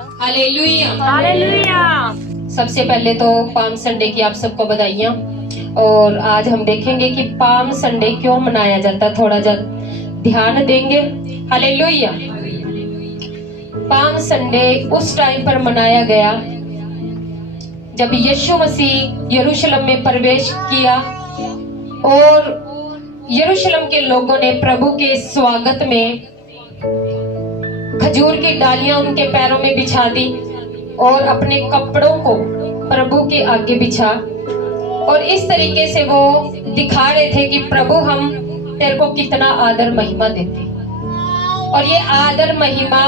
Hallelujah. Hallelujah. सबसे पहले तो पाम संडे की आप सबको बधाइयाँ। और आज हम देखेंगे कि पाम संडे क्यों मनाया जाता है, थोड़ा ध्यान देंगे। हालेलुया। पाम संडे उस टाइम पर मनाया गया जब यीशु मसीह यरूशलेम में प्रवेश किया और यरूशलेम के लोगों ने प्रभु के स्वागत में खजूर की डालियां उनके पैरों में बिछा दी और अपने कपड़ों को प्रभु के आगे बिछा, और इस तरीके से वो दिखा रहे थे कि प्रभु हम तेरे को कितना आदर महिमा देते। और ये आदर महिमा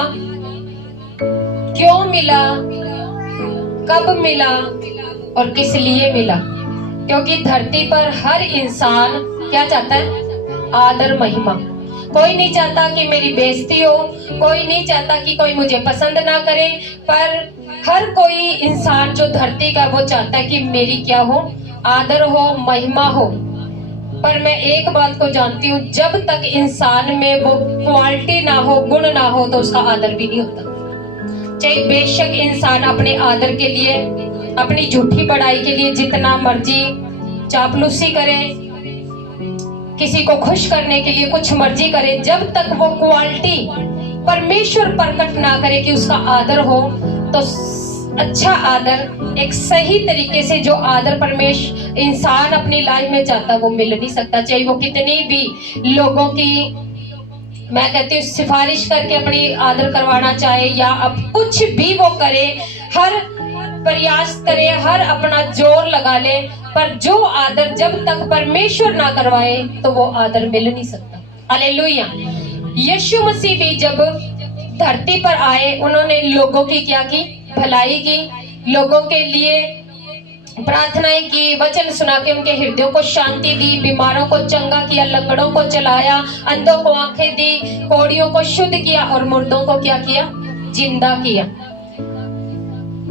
क्यों मिला, कब मिला और किस लिए मिला? क्योंकि धरती पर हर इंसान क्या चाहता है? आदर महिमा। कोई नहीं चाहता कि मेरी बेइज्जती हो, कोई नहीं चाहता कि कोई मुझे पसंद ना करे, पर हर कोई इंसान जो धरती का वो चाहता है कि मेरी क्या हो? आदर हो, महिमा हो। पर मैं एक बात को जानती हूँ, जब तक इंसान में वो क्वालिटी ना हो, गुण ना हो, तो उसका आदर भी नहीं होता। चाहे बेशक इंसान अपने आदर के लिए, अपनी झूठी बड़ाई के लिए जितना मर्जी चापलूसी करे, किसी को खुश करने के लिए कुछ मर्जी करे, जब तक वो क्वालिटी परमेश्वर प्रकट ना करे कि उसका आदर हो, तो अच्छा आदर, एक सही तरीके से जो आदर परमेश्वर इंसान अपनी लाइफ में चाहता वो मिल नहीं सकता। चाहे वो कितनी भी लोगों की, मैं कहती हूँ, सिफारिश करके अपनी आदर करवाना चाहे या अब कुछ भी वो करे, हर प्रयास करे, हर अपना जोर लगा ले, पर जो आदर जब तक परमेश्वर ना करवाए तो वो आदर मिल नहीं सकता। हालेलुया। यीशु मसीह भी जब धरती पर आए, उन्होंने लोगों की क्या की? भलाई की, लोगों के लिए प्रार्थनाएं की, वचन सुना के उनके हृदयों को शांति दी, बीमारों को चंगा किया, लंगड़ों को चलाया, अंधों को आंखें दी, कोढ़ियों को शुद्ध किया और मुर्दों को क्या किया? जिंदा किया।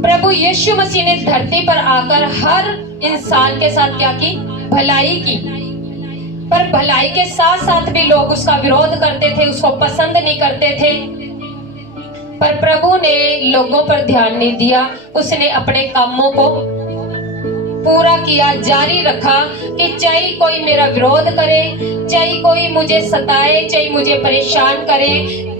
प्रभु यीशु मसीह ने धरती पर आकर हर इंसान के साथ क्या की? भलाई की। पर भलाई के साथ साथ भी लोग उसका विरोध करते थे, उसको पसंद नहीं करते थे। पर प्रभु ने लोगों पर ध्यान नहीं दिया, उसने अपने कामों को पूरा किया, जारी रखा कि चाहे कोई मेरा विरोध करे, चाहे कोई मुझे सताए, चाहे मुझे परेशान करे,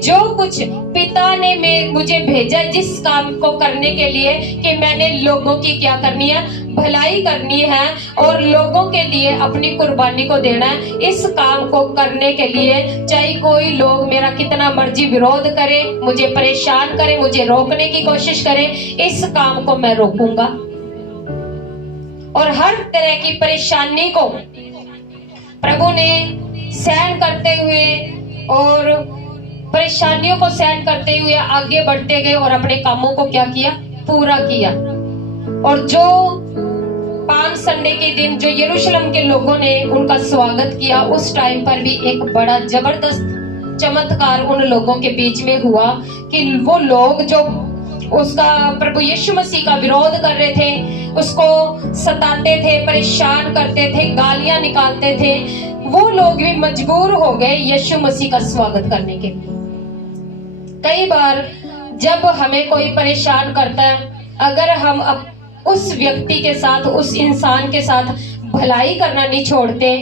जो कुछ पिता ने मुझे भेजा जिस काम को करने के लिए, कि मैंने लोगों की क्या करनी है? भलाई करनी है और लोगों के लिए अपनी कुर्बानी को देना है। इस काम को करने के लिए चाहे कोई लोग मेरा कितना मर्जी विरोध करे, मुझे परेशान करे, मुझे रोकने की कोशिश करे, इस काम को मैं रोकूंगा। और हर तरह की परेशानी को प्रभु ने सहन करते हुए और परेशानियों को सहन करते हुए आगे बढ़ते गए और अपने कामों को क्या किया? पूरा किया। और जो पाम संडे के दिन जो यरूशलेम के लोगों ने उनका स्वागत किया, उस टाइम पर भी एक बड़ा जबरदस्त चमत्कार उन लोगों के बीच में हुआ कि वो लोग जो उसका, प्रभु यीशु मसीह का विरोध कर रहे थे, उसको सताते थे, परेशान करते थे, गालियां निकालते थे, वो लोग भी मजबूर हो गए यीशु मसीह का स्वागत करने के लिए। कई बार जब हमें कोई परेशान करता है, अगर हम उस व्यक्ति के साथ, उस इंसान के साथ भलाई करना नहीं छोड़ते,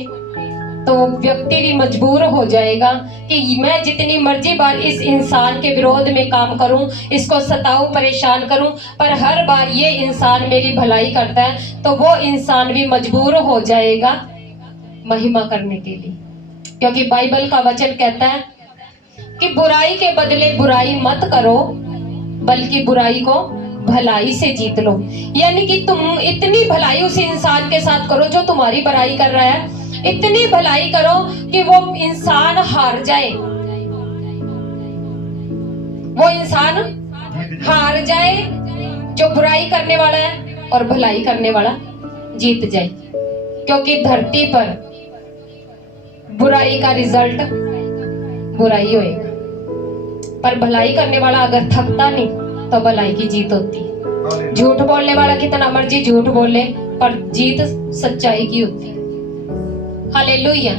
तो व्यक्ति भी मजबूर हो जाएगा कि मैं जितनी मर्जी बार इस इंसान के विरोध में काम करूं, इसको सताऊं, परेशान करूं, पर हर बार ये इंसान मेरी भलाई करता है, तो वो इंसान भी मजबूर हो जाएगा महिमा करने के लिए। क्योंकि बाइबल का वचन कहता है कि बुराई के बदले बुराई मत करो, बल्कि बुराई को भलाई से जीत लो। यानी कि तुम इतनी भलाई उस इंसान के साथ करो जो तुम्हारी बुराई कर रहा है, इतनी भलाई करो कि वो इंसान हार जाए, वो इंसान हार जाए जो बुराई करने वाला है, और भलाई करने वाला जीत जाए। क्योंकि धरती पर बुराई का रिजल्ट बुराई होएगा, पर भलाई करने वाला अगर थकता नहीं तो भलाई की जीत होती है। झूठ बोलने वाला कितना मर्जी झूठ बोले, पर जीत सच्चाई की होती है। हालेलुया।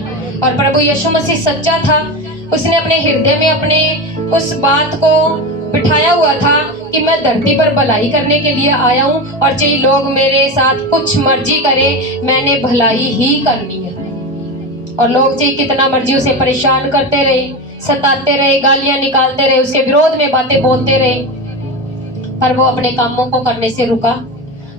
और प्रभु यीशु मसीह सच्चा था, उसने अपने हृदय में अपने उस बात को बिठाया हुआ था कि मैं धरती पर भलाई करने के लिए आया हूँ और चाहे लोग मेरे साथ कुछ मर्जी करे, मैंने भलाई ही करनी है। और लोग चाहे कितना मर्जी उसे परेशान करते रहे, सताते रहे, गालियां निकालते रहे, उसके विरोध में बातें बोलते रहे, पर वो अपने कामों को करने से रुका,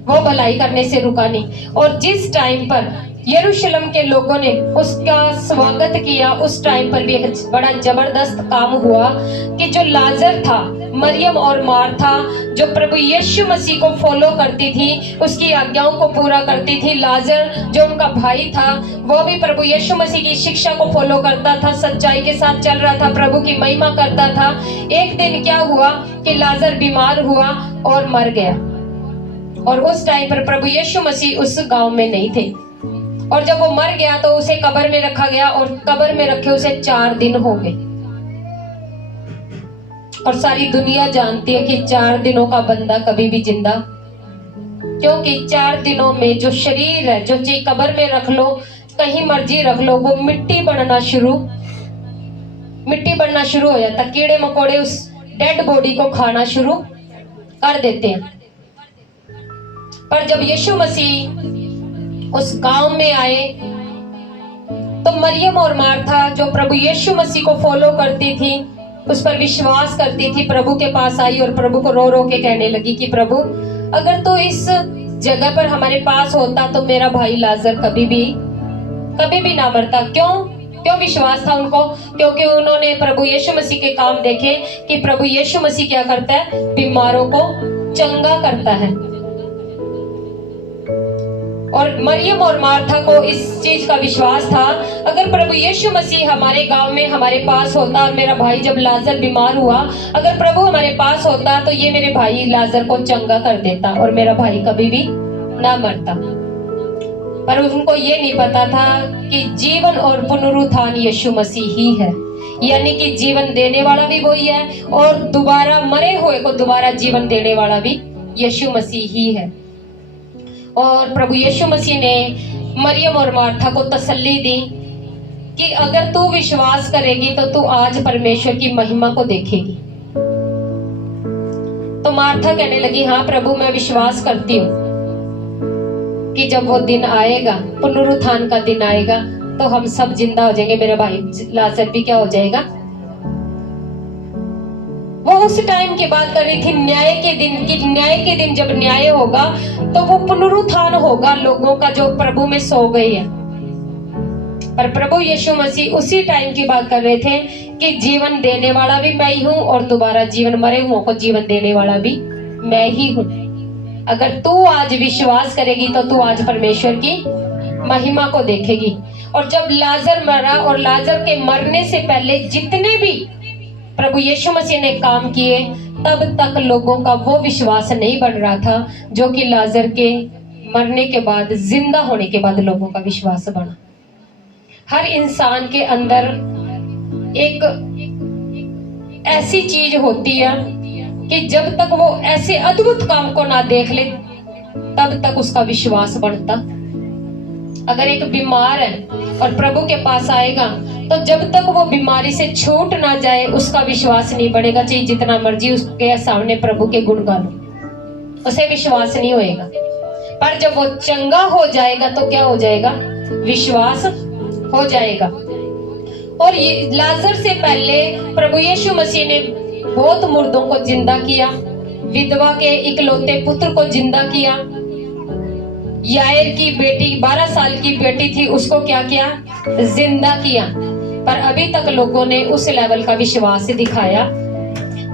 वो भलाई करने से रुका नहीं। और जिस टाइम पर यरूशलेम के लोगों ने उसका स्वागत किया, उस टाइम पर भी एक बड़ा जबरदस्त काम हुआ कि जो लाजर था, मरियम और मार्था जो प्रभु यीशु मसीह को फॉलो करती थी, उसकी आज्ञाओं को पूरा करती थी, लाजर जो उनका भाई था वो भी प्रभु यीशु मसीह की शिक्षा को फॉलो करता था, सच्चाई के साथ चल रहा था, प्रभु की महिमा करता था। एक दिन क्या हुआ कि लाजर बीमार हुआ और मर गया, और उस टाइम पर प्रभु यीशु मसीह उस गांव में नहीं थे। और जब वो मर गया तो उसे कब्र में रखा गया, और कब्र में रखे उसे 4 दिन हो गए। और सारी दुनिया जानती है कि 4 दिनों का बंदा कभी भी जिंदा, क्योंकि 4 दिनों में जो शरीर है, जो चीज कब्र में रख लो, कहीं मर्जी रख लो, वो मिट्टी बनना शुरू हो जाता। कीड़े मकोड़े उस डेड बॉडी को खाना शुरू कर देते हैं। पर जब यीशु मसीह उस गांव में आए तो मरियम और मार्था जो प्रभु यीशु मसीह को फॉलो करती थी, उस पर विश्वास करती थी, प्रभु के पास आई और प्रभु को रो रो के कहने लगी कि प्रभु अगर तू इस जगह पर हमारे पास होता तो मेरा भाई लाजर कभी भी ना मरता। क्यों विश्वास था उनको? क्योंकि उन्होंने प्रभु यीशु मसीह के काम देखे कि प्रभु यीशु मसीह क्या करता है, बीमारों को चंगा करता है। और मरियम और मार्था को इस चीज का विश्वास था, अगर प्रभु यीशु मसीह हमारे गांव में हमारे पास होता और मेरा भाई जब लाजर बीमार हुआ, अगर प्रभु हमारे पास होता तो ये मेरे भाई लाजर को चंगा कर देता और मेरा भाई कभी भी ना मरता। पर उनको ये नहीं पता था कि जीवन और पुनरुत्थान यीशु मसीह ही है, यानी कि जीवन देने वाला भी वही है और दोबारा मरे हुए को दोबारा जीवन देने वाला भी यीशु मसीह ही है। और प्रभु यीशु मसीह ने मरियम और मार्था को तसल्ली दी कि अगर तू विश्वास करेगी तो तू आज परमेश्वर की महिमा को देखेगी। तो मार्था कहने लगी, हाँ प्रभु मैं विश्वास करती हूँ कि जब वो दिन आएगा, पुनरुत्थान का दिन आएगा, तो हम सब जिंदा हो जाएंगे, मेरा भाई लाजर भी क्या हो जाएगा। वो उस टाइम की बात कर रही थी, न्याय के दिन जब न्याय होगा तो वो पुनरुत्थान होगा लोगों का जो प्रभु में सो गए हैं। पर प्रभु यीशु मसीह उसी टाइम की बात कर रहे थे कि जीवन देने वाला भी मैं ही हूँ और दोबारा जीवन, मरे हुओं को जीवन देने वाला भी मैं ही हूँ। अगर तू आज विश्वास करेगी तो तू आज परमेश्वर की महिमा को देखेगी। और जब लाजर मरा और लाजर के मरने से पहले जितने भी प्रभु यीशु मसीह ने काम किए, तब तक लोगों का वो विश्वास नहीं बढ़ रहा था जो कि लाजर के मरने के बाद, जिंदा होने के बाद लोगों का विश्वास बढ़ा। हर इंसान के अंदर एक ऐसी चीज होती है कि जब तक वो ऐसे अद्भुत काम को ना देख ले तब तक उसका विश्वास बढ़ता। अगर एक बीमार है और प्रभु के पास आएगा तो जब तक वो बीमारी से छूट ना जाए उसका विश्वास नहीं बढ़ेगा, चाहे जितना मर्जी उसके सामने प्रभु के गुण गा लो, उसे विश्वास नहीं होएगा। पर जब वो चंगा हो जाएगा तो क्या हो जाएगा, विश्वास हो जाएगा। और ये लाजर से पहले प्रभु यीशु मसीह ने बहुत मुर्दों को जिंदा किया, विधवा के इकलौते पुत्र को जिंदा किया, यायर की बेटी 12 साल की बेटी थी उसको क्या किया, जिंदा किया। पर अभी तक लोगों ने उस लेवल का विश्वास दिखाया।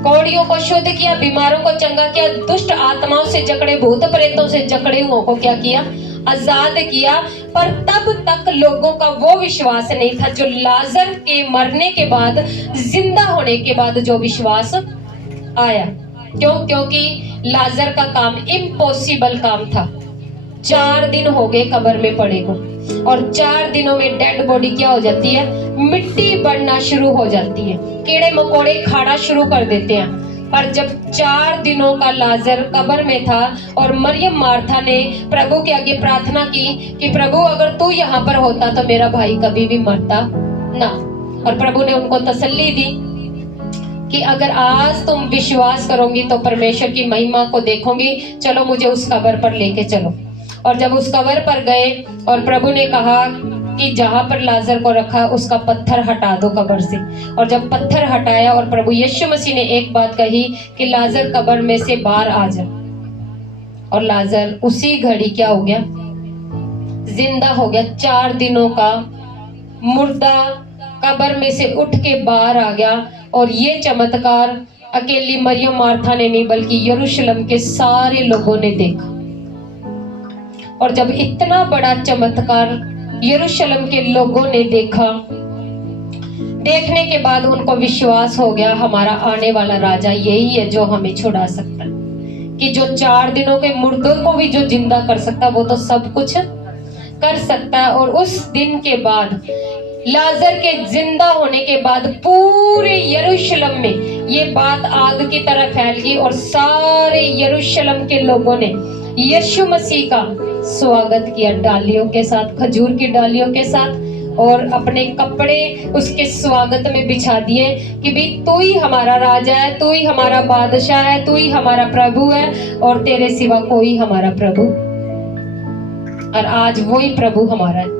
कौड़ियों को शुद्ध किया, बीमारों को चंगा किया, दुष्ट आत्माओं से जकड़े, भूत प्रेतों से जकड़े हुओं को क्या किया, आजाद किया। पर तब तक लोगों का वो विश्वास नहीं था जो लाजर के मरने के बाद, जिंदा होने के बाद जो विश्वास आया। क्योंकि लाजर का काम इम्पॉसिबल काम था। 4 दिन हो गए कब्र में पड़े को, और 4 दिनों में डेड बॉडी क्या हो जाती है, मिट्टी बढ़ना शुरू हो जाती है, कीड़े मकोड़े खाना शुरू कर देते हैं। पर जब 4 दिनों का लाजर कब्र में था और मरियम मार्था ने प्रभु के आगे प्रार्थना की कि प्रभु अगर तू यहाँ पर होता तो मेरा भाई कभी भी मरता ना, और प्रभु ने उनको तसल्ली दी। कि अगर आज तुम विश्वास करोगी तो परमेश्वर की महिमा को देखोगी, चलो मुझे उस कब्र पर लेके चलो। और जब उस कब्र पर गए और प्रभु ने कहा कि जहां पर लाजर को रखा उसका पत्थर हटा दो कब्र से, और जब पत्थर हटाया और प्रभु यीशु मसीह ने एक बात कही कि लाजर कब्र में से बाहर आ जा, और लाजर उसी घड़ी क्या हो गया, जिंदा हो गया। 4 दिनों का मुर्दा कब्र में से उठ के बाहर आ गया। और ये चमत्कार अकेली मरियम मार्था ने नहीं बल्कि यरूशलेम के सारे लोगों ने देखा। और जब इतना बड़ा चमत्कार यरूशलेम के लोगों ने देखा, देखने के बाद उनको विश्वास हो गया हमारा आने वाला राजा यही है जो हमें छुड़ा सकता है, कि जो 4 दिनों के मुर्दों को भी जो जिंदा कर सकता है वो तो सब कुछ कर सकता है। और उस दिन के बाद लाजर के जिंदा होने के बाद पूरे यरूशलेम में ये बात आग की तरह फैल गई और सारे यरूशलेम के लोगों ने यीशु मसीह का स्वागत किया, डालियों के साथ, खजूर की डालियों के साथ, और अपने कपड़े उसके स्वागत में बिछा दिए कि भाई तू ही हमारा राजा है, तू ही हमारा बादशाह है, तू ही हमारा प्रभु है, और तेरे सिवा कोई हमारा प्रभु। और आज वही प्रभु हमारा है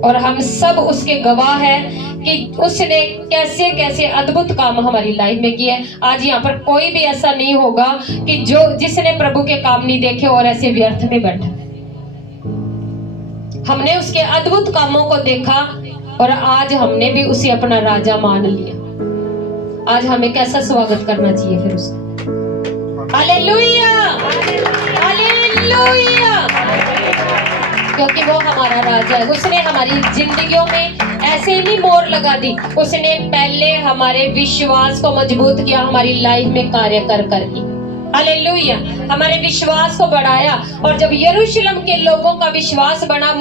और हम सब उसके गवाह हैं कि उसने कैसे कैसे अद्भुत काम हमारी लाइफ में किए। आज यहाँ पर कोई भी ऐसा नहीं होगा कि जो जिसने प्रभु के काम नहीं देखे और ऐसे व्यर्थ में बैठा। हमने उसके अद्भुत कामों को देखा और आज हमने भी उसे अपना राजा मान लिया। आज हमें कैसा स्वागत करना चाहिए फिर उसका। हालेलुया, हालेलुया, क्योंकि वो हमारा राजा है। उसने हमारी जिंदगियों में ऐसे ही नहीं मोहर लगा दी, उसने पहले हमारे विश्वास को मजबूत किया, हमारी लाइफ में कार्य कर करके, हालेलुया, हमारे विश्वास को बढ़ाया। और जब यरूशलेम के लोगों का विश्वास बढ़ा,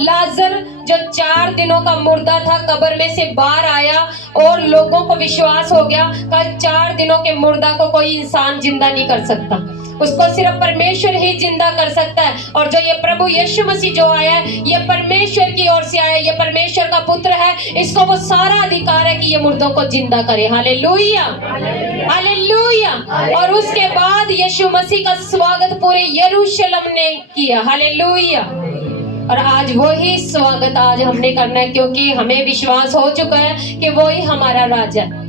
लाजर जो 4 दिनों का मुर्दा था कब्र में से बाहर आया और लोगों को विश्वास हो गया कि 4 दिनों के मुर्दा को कोई इंसान जिंदा नहीं कर सकता, उसको सिर्फ परमेश्वर ही जिंदा कर सकता है। और जो ये प्रभु यीशु मसीह जो आया है ये परमेश्वर की ओर से आया है, ये परमेश्वर का पुत्र है, इसको वो सारा अधिकार है कि ये मुर्दों को जिंदा करे। Hallelujah, hallelujah. और उसके बाद यीशु मसीह का स्वागत पूरे यरूशलेम ने किया। हालेलुया। और आज वही स्वागत आज हमने करना है, क्योंकि हमें विश्वास हो चुका है कि वही हमारा राजा है।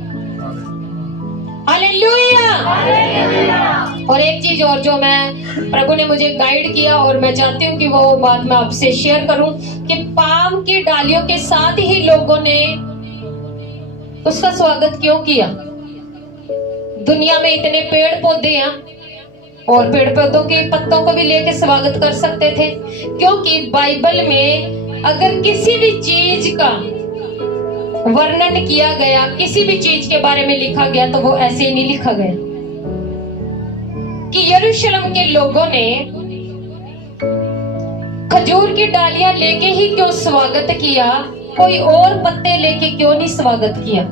हालेलुया। और एक चीज और जो मैं प्रभु ने मुझे गाइड किया और मैं चाहती हूँ कि वो बात मैं आपसे शेयर करूं कि पाम की डालियों के साथ ही लोगों ने उसका स्वागत क्यों किया। दुनिया में इतने पेड़ पौधे हैं और पेड़ पौधों के पत्तों को भी लेके स्वागत कर सकते थे, क्योंकि बाइबल में अगर किसी भी चीज का वर्णन किया गया, किसी भी चीज के बारे में लिखा गया तो वो ऐसे ही नहीं लिखा गया कि यरूशलेम के लोगों ने खजूर की डालियां लेके ही क्यों स्वागत किया, कोई और पत्ते लेके क्यों नहीं स्वागत किया।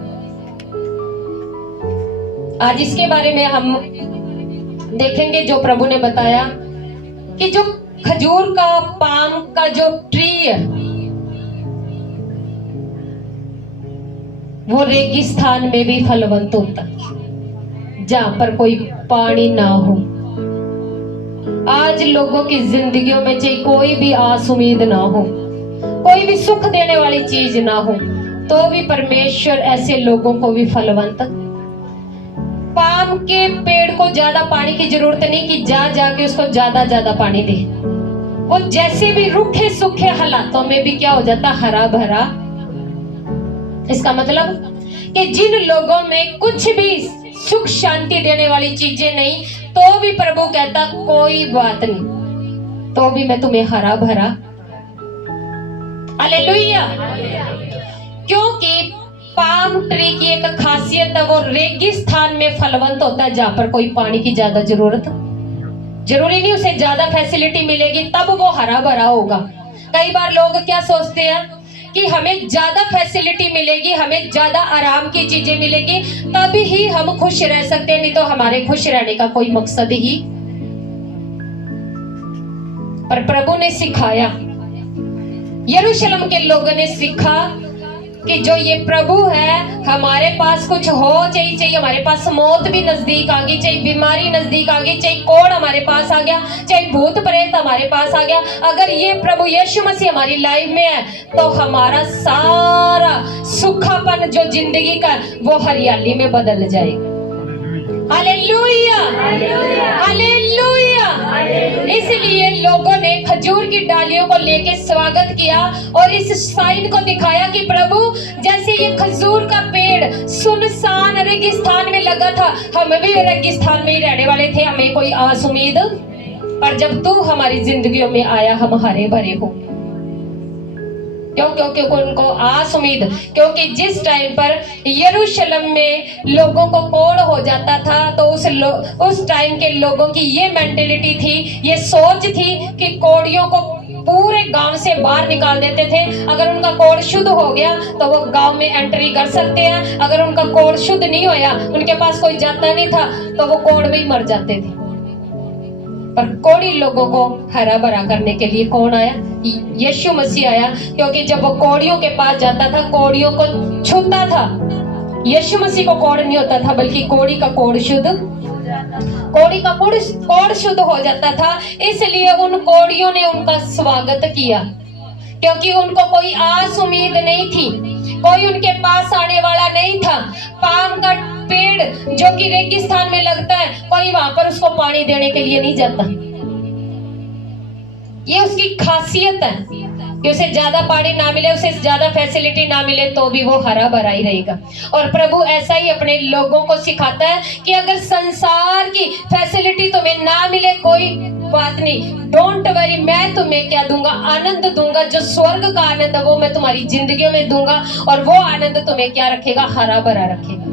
आज इसके बारे में हम देखेंगे जो प्रभु ने बताया कि जो खजूर का पाम का जो ट्री है वो रेगिस्तान में भी फलवंत होता है जहां पर कोई पानी ना हो। आज लोगों की जिंदगियों में चाहे कोई भी आस उम्मीद ना हो, कोई भी सुख देने वाली चीज ना हो, तो भी परमेश्वर ऐसे लोगों को भी फलवंत। पाम के पेड़ को ज्यादा पानी की जरूरत नहीं कि जा जाके उसको ज्यादा ज्यादा पानी दे, वो जैसे भी रूखे सूखे हालातों में भी क्या हो जाता, हरा भरा। इसका मतलब कि जिन लोगों में कुछ भी सुख शांति देने वाली चीजें नहीं, तो भी प्रभु कहता कोई बात नहीं, तो भी मैं तुम्हें हरा भरा। हालेलुया। क्योंकि पाम ट्री की एक खासियत है, वो रेगिस्तान में फलवंत होता है जहां पर कोई पानी की ज्यादा जरूरत, जरूरी नहीं उसे ज्यादा फैसिलिटी मिलेगी तब वो हरा भरा होगा। कई बार लोग क्या सोचते हैं कि हमें ज्यादा फैसिलिटी मिलेगी, हमें ज्यादा आराम की चीजें मिलेगी तभी ही हम खुश रह सकते हैं, नहीं तो हमारे खुश रहने का कोई मकसद ही। पर प्रभु ने सिखाया, यरूशलेम के लोगों ने सीखा कि जो ये प्रभु है, हमारे पास कुछ हो चाहिए, हमारे पास मौत भी नजदीक आ गई, चाहे बीमारी नजदीक आ गई, चाहे कोड़ हमारे पास आ गया, चाहे भूत प्रेत हमारे पास आ गया, अगर ये प्रभु यीशु मसीह हमारी लाइफ में है तो हमारा सारा सूखापन जो जिंदगी का वो हरियाली में बदल जाएगा। Hallelujah, hallelujah. इसलिए लोगों ने खजूर की डालियों को लेके स्वागत किया और इस साइन को दिखाया कि प्रभु जैसे ये खजूर का पेड़ सुनसान रेगिस्तान में लगा था, हम भी रेगिस्तान में ही रहने वाले थे, हमें कोई आस उम्मीद, पर जब तू हमारी जिंदगियों में आया हम हरे भरे हो। क्यों? क्योंकि उनको आस उम्मीद, क्योंकि जिस टाइम पर यरूशलेम में लोगों को कोड़ हो जाता था तो उस टाइम के लोगों की ये मेंटेलिटी थी, ये सोच थी कि कोड़ियों को पूरे गांव से बाहर निकाल देते थे। अगर उनका कोड़ शुद्ध हो गया तो वो गांव में एंट्री कर सकते हैं, अगर उनका कोड़ शुद्ध नहीं होया, उनके पास कोई जाता नहीं था, तो वो कोड़ में ही मर जाते थे। पर कोड़ी लोगों को हरा भरा करने के लिए कौन आया? यीशु मसीह आया। क्योंकि जब वो कोड़ियों के पास जाता था, कोड़ियों को छूता था, यीशु मसीह को कोड़ नहीं होता था, बल्कि कोड़ी का कोड़ शुद्ध, कोड़ी का कोड़ शुद्ध हो जाता था। इसलिए उन कोड़ियों ने उनका स्वागत किया, क्योंकि उनको कोई आस उम्मीद नहीं थी, कोई उनके पास आने वाला नहीं था। पाम का पेड़ जो कि रेगिस्तान में लगता है, कोई वहां पर उसको पानी देने के लिए नहीं जाता। ये उसकी खासियत है कि उसे ज्यादा पानी ना मिले, उसे ज्यादा फैसिलिटी ना मिले, तो भी वो हरा भरा ही रहेगा। और प्रभु ऐसा ही अपने लोगों को सिखाता है कि अगर संसार की फैसिलिटी तुम्हें ना मिले, कोई बात नहीं, डोंट वरी, मैं तुम्हें क्या दूंगा? आनंद दूंगा। जो स्वर्ग का आनंद है वो मैं तुम्हारी जिंदगी में दूंगा, और वो आनंद तुम्हें क्या रखेगा? हरा भरा रखेगा।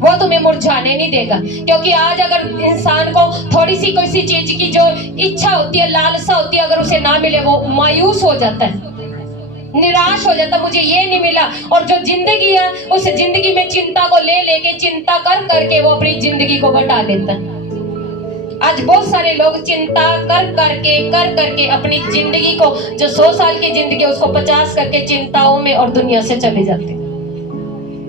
वो तुम्हें मुरझाने नहीं देगा। क्योंकि आज अगर इंसान को थोड़ी सी कोई सी चीज की जो इच्छा होती है, लालसा होती है, अगर उसे ना मिले वो मायूस हो जाता है, निराश हो जाता, मुझे ये नहीं मिला। और जो जिंदगी है, उस जिंदगी में चिंता को ले लेके, चिंता कर करके वो अपनी जिंदगी को घटा लेता है। आज बहुत सारे लोग चिंता कर करके अपनी जिंदगी को, जो 100 साल की जिंदगी है, उसको 50 करके चिंताओं में और दुनिया से चले जाते हैं।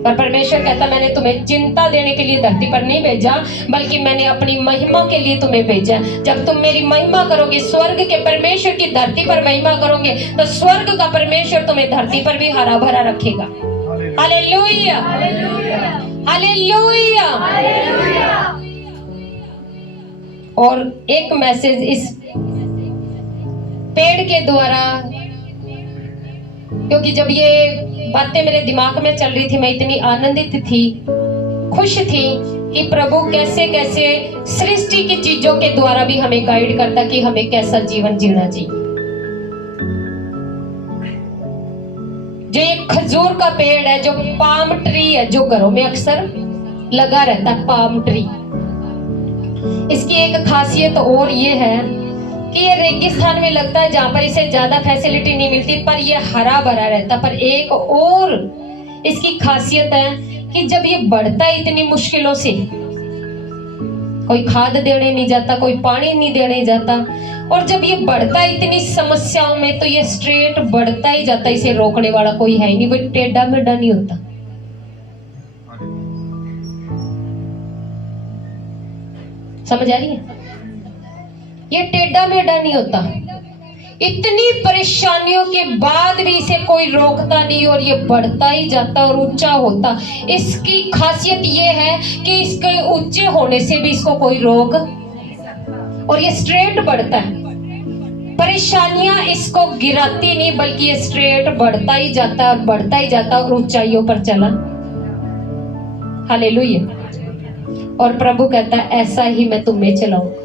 पर परमेश्वर कहता, मैंने तुम्हें चिंता देने के लिए धरती पर नहीं भेजा, बल्कि मैंने अपनी महिमा के लिए तुम्हें भेजा। जब तुम मेरी महिमा करोगे, स्वर्ग के परमेश्वर की धरती पर महिमा करोगे, तो स्वर्ग का परमेश्वर तुम्हें धरती पर भी हरा भरा रखेगा। Hallelujah, hallelujah. और एक मैसेज इस पेड़ के द्वारा, क्योंकि जब ये बातें मेरे दिमाग में चल रही थी, मैं इतनी आनंदित थी, खुश थी कि प्रभु कैसे कैसे सृष्टि की चीजों के द्वारा भी हमें गाइड करता कि हमें कैसा जीवन जीना चाहिए। जो एक खजूर का पेड़ है, जो पाम ट्री है, जो घरों में अक्सर लगा रहता है, पाम ट्री, इसकी एक खासियत और ये है कि ये रेगिस्तान में लगता है, जहां पर इसे ज्यादा फैसिलिटी नहीं मिलती, पर ये हरा भरा रहता। पर एक और इसकी खासियत है कि जब ये बढ़ता है इतनी मुश्किलों से, कोई खाद देने नहीं जाता, कोई पानी नहीं देने जाता, और जब ये बढ़ता है इतनी समस्याओं में, तो ये स्ट्रेट बढ़ता ही जाता है, इसे रोकने वाला कोई है ही नहीं, कोई टेढ़ा मेढ़ा नहीं होता। समझ आ रही है? ये टेढ़ा मेढ़ा नहीं होता। इतनी परेशानियों के बाद भी इसे कोई रोकता नहीं, और ये बढ़ता ही जाता और ऊंचा होता। इसकी खासियत ये है कि इसके ऊंचे होने से भी इसको कोई रोक, और ये स्ट्रेट बढ़ता है। परेशानियां इसको गिराती नहीं, बल्कि ये स्ट्रेट बढ़ता ही जाता है और बढ़ता ही जाता और ऊंचाइयों पर चला। हालेलुया। और प्रभु कहता है, ऐसा ही मैं तुम्हें चलाऊंगा।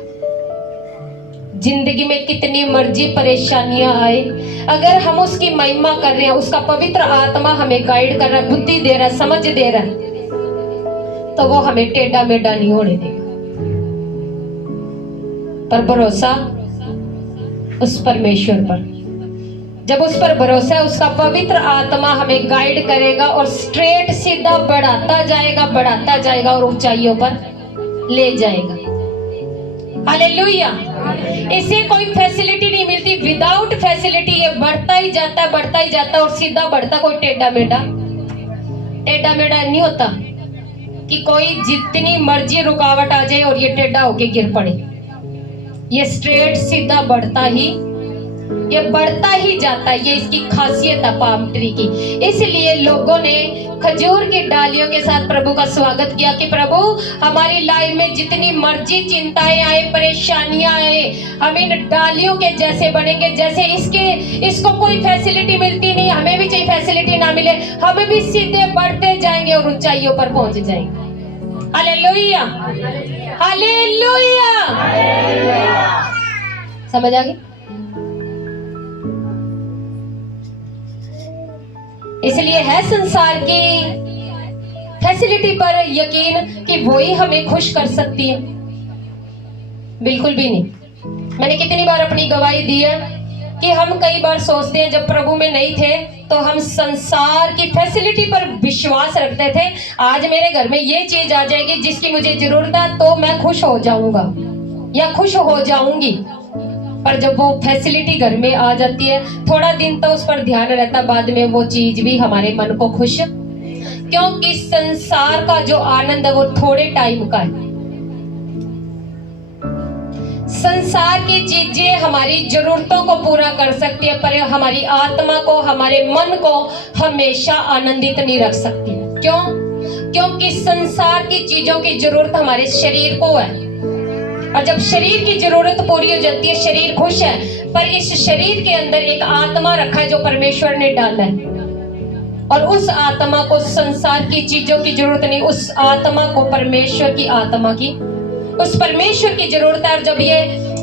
जिंदगी में कितनी मर्जी परेशानियां आए, अगर हम उसकी महिमा कर रहे हैं, उसका पवित्र आत्मा हमें गाइड कर रहा है, बुद्धि दे रहा है, समझ दे रहा है, तो वो हमें टेढ़ा मेढ़ा नहीं होने देगा। पर भरोसा उस परमेश्वर पर, जब उस पर भरोसा है, उसका पवित्र आत्मा हमें गाइड करेगा और स्ट्रेट सीधा बढ़ाता जाएगा और ऊंचाइयों पर ले जाएगा। हालेलुया। इसे कोई फैसिलिटी नहीं मिलती, विदाउट फैसिलिटी ये बढ़ता ही जाता और सीधा बढ़ता, कोई टेढ़ा मेढ़ा टेढ़ा मेढ़ा नहीं होता कि कोई जितनी मर्जी रुकावट आ जाए और ये टेढ़ा होके गिर पड़े। ये स्ट्रेट सीधा बढ़ता ही जाता है। ये इसकी खासियत है पाम ट्री की। इसलिए लोगों ने खजूर की डालियों के साथ प्रभु का स्वागत किया कि प्रभु हमारी लाइफ में जितनी मर्जी चिंताएं आए, परेशानियां आए, हम इन डालियों के जैसे बनेंगे। जैसे इसको कोई फैसिलिटी मिलती नहीं, हमें भी चाहिए फैसिलिटी ना मिले, हम भी सीधे बढ़ते जाएंगे और ऊंचाइयों पर पहुंच जाएंगे। Hallelujah, hallelujah. समझ आ गई? इसलिए है संसार की फैसिलिटी पर यकीन कि वो ही हमें खुश कर सकती है? बिल्कुल भी नहीं। मैंने कितनी बार अपनी गवाही दी है कि हम कई बार सोचते हैं जब प्रभु में नहीं थे तो हम संसार की फैसिलिटी पर विश्वास रखते थे। आज मेरे घर में ये चीज आ जाएगी जिसकी मुझे जरूरत है तो मैं खुश हो जाऊंगा या खुश हो जाऊंगी। पर जब वो फैसिलिटी घर में आ जाती है, थोड़ा दिन तो उस पर ध्यान रहता, बाद में वो चीज भी हमारे मन को खुश, क्योंकि संसार का जो आनंद है वो थोड़े टाइम का है। संसार की चीजें हमारी जरूरतों को पूरा कर सकती है, पर हमारी आत्मा को, हमारे मन को हमेशा आनंदित नहीं रख सकती। क्यों? क्योंकि संसार की चीजों की जरूरत हमारे शरीर को है, और जब शरीर की जरूरत पूरी हो जाती है, शरीर खुश है, पर इस शरीर के अंदर एक आत्मा रखा है जो परमेश्वर ने डाला है, और उस आत्मा को संसार की चीजों की जरूरत नहीं, उस आत्मा को परमेश्वर की आत्मा की, उस परमेश्वर की जरूरत है। और जब ये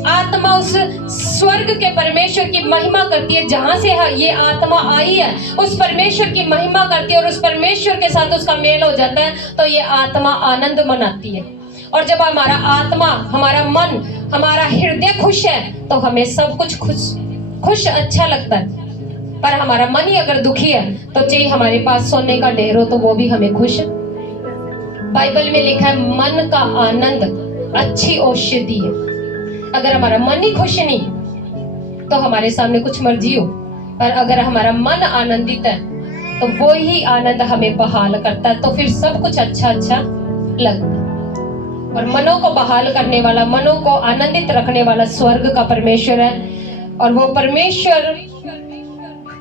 आत्मा उस स्वर्ग के परमेश्वर की महिमा करती है, जहां से ये आत्मा आई है, उस परमेश्वर की महिमा करती है और उस परमेश्वर के साथ उसका मेल हो जाता है, तो ये आत्मा आनंद मनाती है। और जब हमारा आत्मा, हमारा मन, हमारा हृदय खुश है तो हमें सब कुछ खुश अच्छा लगता है। पर हमारा मन ही अगर दुखी है तो चाहे हमारे पास सोने का ढेर हो तो वो भी हमें खुश। बाइबल में लिखा है मन का आनंद अच्छी औषधि है। अगर हमारा मन ही खुश नहीं तो हमारे सामने कुछ मर्जी हो, पर अगर हमारा मन आनंदित है तो वो ही आनंद हमें बहाल करता है, तो फिर सब कुछ अच्छा लगता है। और मनों को बहाल करने वाला, मनों को आनंदित रखने वाला स्वर्ग का परमेश्वर है, और वो परमेश्वर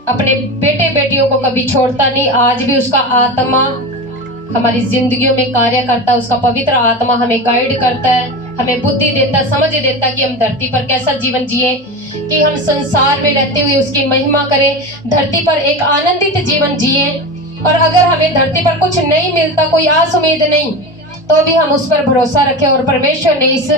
अपने बेटे बेटियों को कभी छोड़ता नहीं। आज भी उसका आत्मा हमारी जिंदगियों में कार्य करता है, उसका पवित्र आत्मा हमें गाइड करता है, हमें बुद्धि देता है, समझ देता है कि हम धरती पर कैसा जीवन जिए, कि हम संसार में रहते हुए उसकी महिमा करें, धरती पर एक आनंदित जीवन जिए। और अगर हमें धरती पर कुछ नहीं मिलता, कोई आस उम्मीद नहीं, तो भी हम उस पर भरोसा रखें। और परमेश्वर ने इस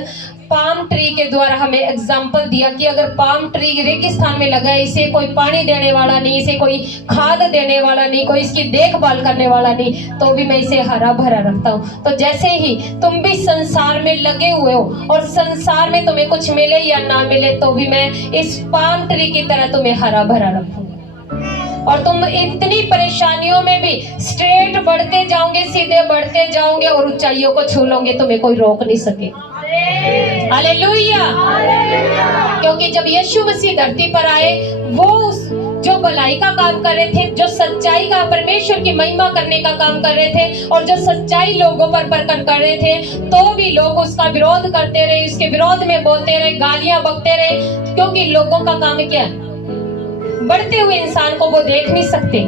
पाम ट्री के द्वारा हमें एग्जाम्पल दिया कि अगर पाम ट्री रेगिस्तान में लगा है, इसे कोई पानी देने वाला नहीं, इसे कोई खाद देने वाला नहीं, कोई इसकी देखभाल करने वाला नहीं, तो भी मैं इसे हरा भरा रखता हूँ। तो जैसे ही तुम भी संसार में लगे हुए हो और संसार में तुम्हें कुछ मिले या ना मिले, तो भी मैं इस पाम ट्री की तरह तुम्हें हरा भरा रखूंगा। और तुम इतनी परेशानियों में भी स्ट्रेट बढ़ते जाओगे, सीधे बढ़ते जाओगे और ऊंचाइयों को छू लोगे, तुम्हें कोई रोक नहीं सके। हालेलुया। क्योंकि जब यीशु मसीह धरती पर आए, वो जो भलाई का काम कर रहे थे, जो सच्चाई का, परमेश्वर की महिमा करने का काम कर रहे थे, और जो सच्चाई लोगों पर प्रकट कर रहे थे, तो भी लोग उसका विरोध करते रहे, उसके विरोध में बोलते रहे, गालियां बकते रहे। क्योंकि लोगों का काम क्या है? बढ़ते हुए इंसान को वो देख नहीं सकते,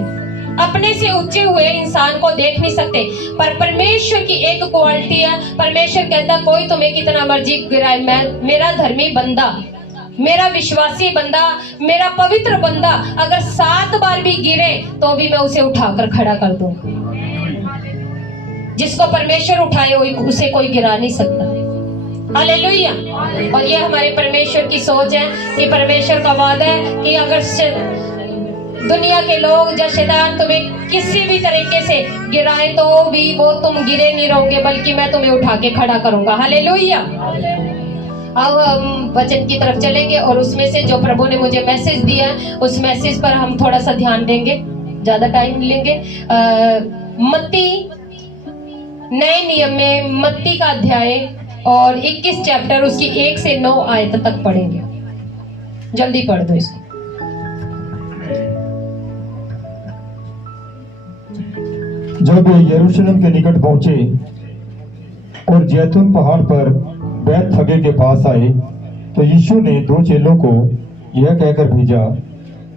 अपने से ऊंचे हुए इंसान को देख नहीं सकते। पर परमेश्वर की एक क्वालिटी है, परमेश्वर कहता कोई तुम्हें कितना मर्जी गिराए, मैं, मेरा धर्मी बंदा, मेरा विश्वासी बंदा, मेरा पवित्र बंदा अगर 7 बार भी गिरे तो भी मैं उसे उठाकर खड़ा कर दूंगा। जिसको परमेश्वर उठाए उसे कोई गिरा नहीं सकता। हालेलुया। और ये हमारे परमेश्वर की सोच है कि परमेश्वर का वादा है कि अगर दुनिया के लोग या शैतान तुम्हें किसी भी तरीके से गिराए तो भी वो तुम गिरे नहीं रहोगे, बल्कि मैं तुम्हें उठा के खड़ा करूंगा। हालेलुया। अब हम वचन की तरफ चलेंगे और उसमें से जो प्रभु ने मुझे मैसेज दिया उस मैसेज पर हम थोड़ा सा ध्यान देंगे, ज्यादा टाइम लेंगे। मत्ती नए नियम में मत्ती का अध्याय और 21 चैप्टर उसकी 1 से 9 आयत तक पढ़ेंगे। जल्दी पढ़ दो इसको। जब वे यरूशलेम के निकट पहुंचे और जैतून पहाड़ पर बैतफगे के पास आए, तो यीशु ने 2 चेलों को यह कहकर भेजा,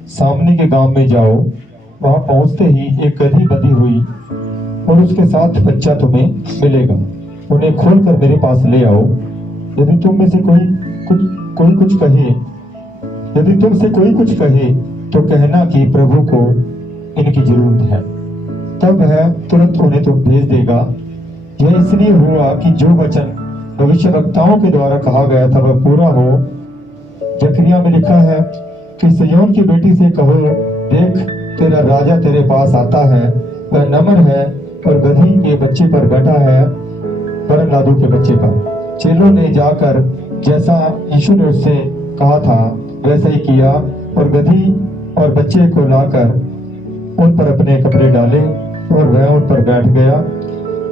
सामने के गांव में जाओ, वहां पहुंचते ही एक गदही बंधी हुई और उसके साथ बच्चा तुम्हें मिलेगा, उन्हें खोलकर मेरे पास ले आओ। यदि तुम में से कोई कुछ कहे यदि तुमसे कोई कुछ कहे तो कहना कि प्रभु को इनकी जरूरत है, तब वह तुरंत उन्हें तो भेज देगा। यह इसलिए हुआ कि जो वचन भविष्यवक्ताओं के द्वारा कहा गया था वह पूरा हो। जकरिया में लिखा है कि सिय्योन की बेटी से कहो, देख तेरा राजा तेरे पास आता है, वह नम्र है और गदही के बच्चे पर बैठा है, वरन लादू के बच्चे पर। चेलों ने जाकर जैसा यीशु ने उससे कहा था वैसा ही किया और गदही और बच्चे को लाकर उन पर अपने कपड़े डाले और वह उन पर बैठ गया।